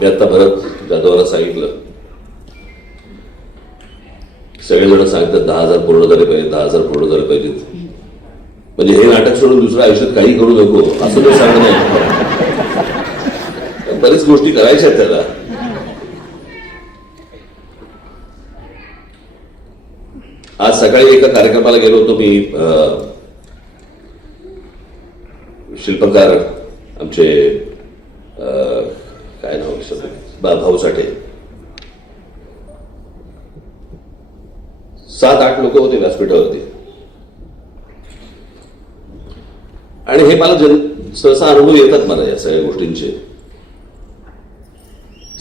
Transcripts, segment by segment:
मी आता भरत जाधवला सांगितलं. सगळेजण सांगतात दहा हजार पूर्ण झाले पाहिजे दहा हजार पूर्ण झाले पाहिजेत. म्हणजे हे नाटक सोडून दुसरं आयुष्यात काही करू नको असं काही सांगत नाही. बरीच गोष्टी करायच्या त्याला. आज सकाळी एका कार्यक्रमाला गेलो होतो मी अं, शिल्पकार आमचे अं, काय नाव विसरलो. बा- भाऊ साठे सात आठ लोक होते व्यासपीठावरती. आणि हे मला जन सहसा अनुभव येतात मला या सगळ्या गोष्टींचे.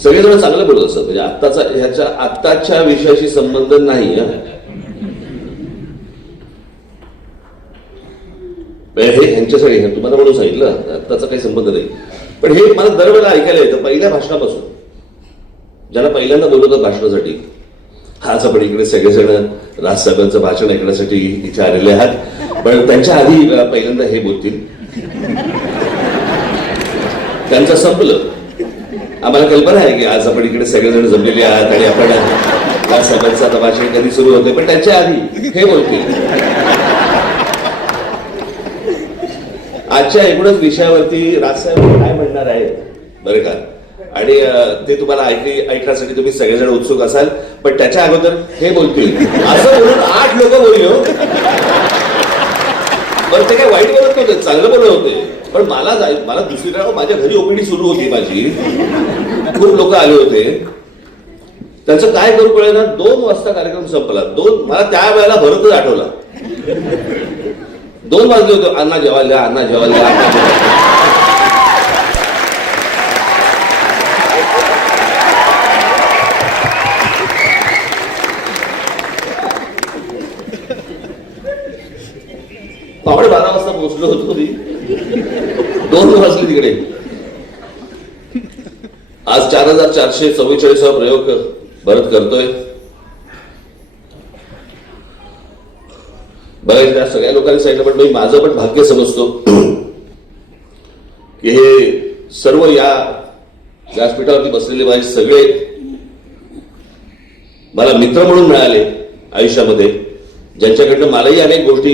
सगळेजण चांगलं बोलत असतात. म्हणजे आत्ताचा ह्याच्या आत्ताच्या विषयाशी संबंध नाही हे ह्यांच्यासाठी हे तुम्हाला म्हणून सांगितलं. आत्ताचा काही संबंध नाही. पण हे मला दरवेळेला ऐकायला येतं पहिल्या भाषणापासून. ज्याला पहिल्यांदा बोलवतात भाषणासाठी. आज आपण इकडे सगळेजण राजसाहेबांचं भाषण ऐकण्यासाठी इथे आलेले आहात. पण त्यांच्या आधी पहिल्यांदा हे बोलतील. त्यांचं संपलं. आम्हाला कल्पना आहे की आज आपण इकडे सगळेजण जमलेले आहात आणि आपण राजसाहेबांचं आता भाषण कधी सुरू होते पण त्यांच्या आधी हे बोलतील. आजच्या एकूणच विषयावरती राजसाहेब काय म्हणणार आहेत? बरं का? आणि ते तुम्हाला ऐकली ऐकण्यासाठी तुम्ही सगळेजण उत्सुक असाल पण त्याच्या अगोदर हे बोलतील. असं बोलून आठ लोक बोललो हो. पण ते काय वाईट बोलत नव्हते चांगलं बोलत होते. पण मला जाय मला दुसरीकडे हो, माझ्या घरी ओपीडी सुरू होती माझी. खूप लोक आले होते. त्याचं काय करू कळेना? दोन वाजता कार्यक्रम संपला. दोन मला त्या वेळेला भरतच आठवला. दोन वाजले होते अण्णा जेवायला द्या अण्णा जेवायला अण्णा जेवायला. पावणे बारा वाजता पोहोचलो होतो मी. दोन वाजले तिकडे. आज चार हजार चारशे चव्वेचाळीस प्रयोग भरत करतोय. बऱ्याचदा सगळ्या लोकांनी सांगितलं पण मी माझं पण भाग्य समजतो. की हे सर्व या व्यासपीठावरती बसलेले माझे सगळे मला मित्र म्हणून मिळाले आयुष्यामध्ये ज्यांच्याकडनं मलाही अनेक गोष्टी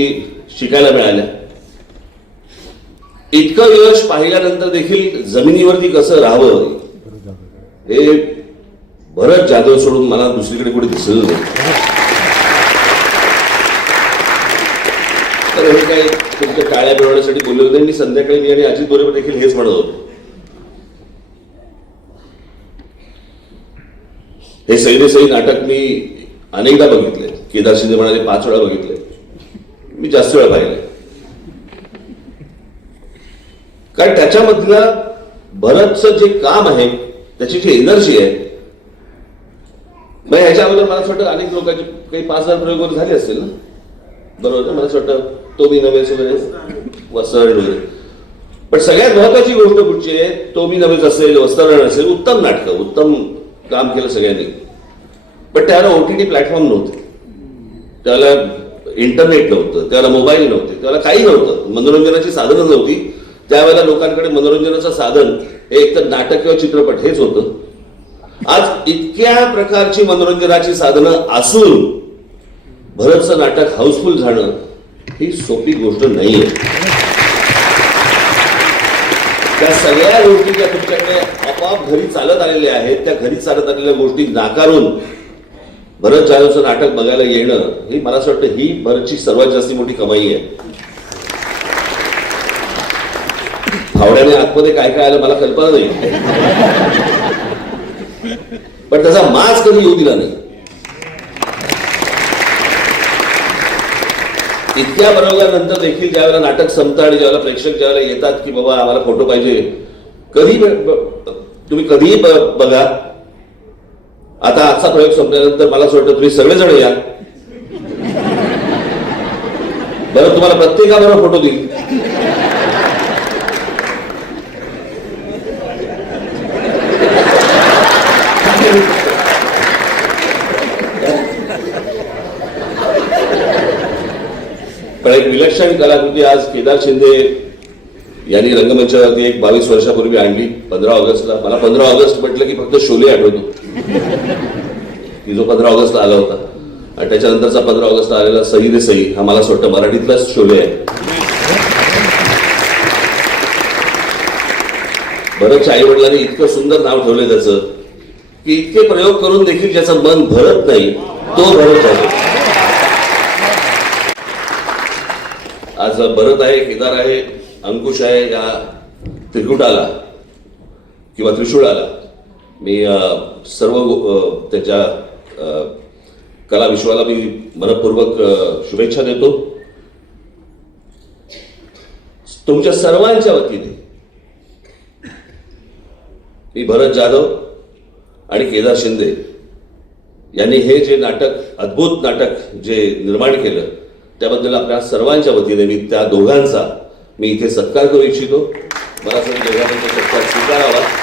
शिकायला मिळाल्या. इतकं यश पाहिल्यानंतर देखील जमिनीवरती कसं राहावं हे भरत जाधव सोडून मला दुसरीकडे कुठे दिसलं नाही. तर हे काय तुमच्या टाळ्या मिळवण्यासाठी बोलले होते. आणि संध्याकाळी मी आणि अजित बरोबर देखील हेच म्हणत होतो. हे सैन्य सई नाटक मी अनेकदा बघितले. केदार शिंदे म्हणाले पाच वेळा बघितले. मी जास्त वेळा पाहिले. कारण त्याच्यामधलं भरतचं जे काम आहे त्याची जी एनर्जी आहे मग ह्याच्या अगोदर मला असं वाटतं अनेक लोकांचे काही पाच हजार प्रयोग वगैरे झाले असतील ना? बरोबर मला असं वाटतं तो मी नव्हे वगैरे वसरण वगैरे पण सगळ्यात महत्वाची गोष्ट कुठची आहे तो मी नव्हेच असेल वस्त्रण असेल उत्तम नाटकं उत्तम काम केलं सगळ्यांनी. पण त्याला टी प्लॅटफॉर्म नव्हते. त्याला इंटरनेट नव्हतं त्याला मोबाईल नव्हते त्याला काही नव्हतं. मनोरंजनाची साधनं नव्हती. त्यावेळेला लोकांकडे मनोरंजनाचं साधन हे एकतर नाटक किंवा चित्रपट हेच होतं. आज इतक्या प्रकारची मनोरंजनाची साधनं असून भरतचं नाटक हाऊसफुल झालं. ही सोपी गोष्ट नाहीये. त्या सगळ्या गोष्टी ज्या तुमच्याकडे आपोआप घरी चालत आलेल्या आहेत त्या घरी चालत आलेल्या गोष्टी नाकारून भरत जाधवचं नाटक बघायला येणं ही मला असं वाटतं ही भरतची सर्वात जास्ती मोठी कमाई आहे. फावड्याने आतमध्ये काय काय आलं मला कल्पना नाही. पण त्याचा माज कधी येऊ दिला नाही. इतक्या बनवल्यानंतर देखील ज्यावेळेला नाटक संपतं आणि ज्यावेळेला प्रेक्षक ज्यावेळेला येतात की बाबा आम्हाला फोटो पाहिजे कधी तुम्ही कधीही ब- बघा. आता आजचा प्रयोग संपल्यानंतर मला असं वाटतं तुम्ही सगळेजण या. बरं तुम्हाला प्रत्येकाबरोबर फोटो देईल. पण एक विलक्षण कलाकृती आज केदार शिंदे यांनी रंगमंचावरती एक बावीस वर्षापूर्वी आणली पंधरा ऑगस्टला. मला पंधरा ऑगस्ट म्हटलं की फक्त शोले आठवतो. की जो पंधरा ऑगस्टला आला होता. आणि त्याच्यानंतरचा पंधरा ऑगस्टला आलेला सही रे सही हा मला वाटतं मराठीतलाच शोले आहे. बरंच आई वडिलांनी इतकं सुंदर नाव ठेवलं त्याचं की इतके प्रयोग करून देखील ज्याचं मन भरत नाही तो भरत आहे आज भरत आहे केदार आहे अंकुश आहे या त्रिकुटाला किंवा त्रिशूळाला. मी सर्व त्याच्या कलाविश्वाला कला विश्वाला मी मनपूर्वक शुभेच्छा देतो. तुमच्या सर्वांच्या वतीने मी भरत जाधव आणि केदार शिंदे यांनी हे जे नाटक अद्भुत नाटक जे निर्माण केलं त्याबद्दल आपल्या सर्वांच्या वतीने मी त्या दोघांचा मी इथे सत्कार करू इच्छितो. मला दोघांचा सत्कार स्वीकारावा.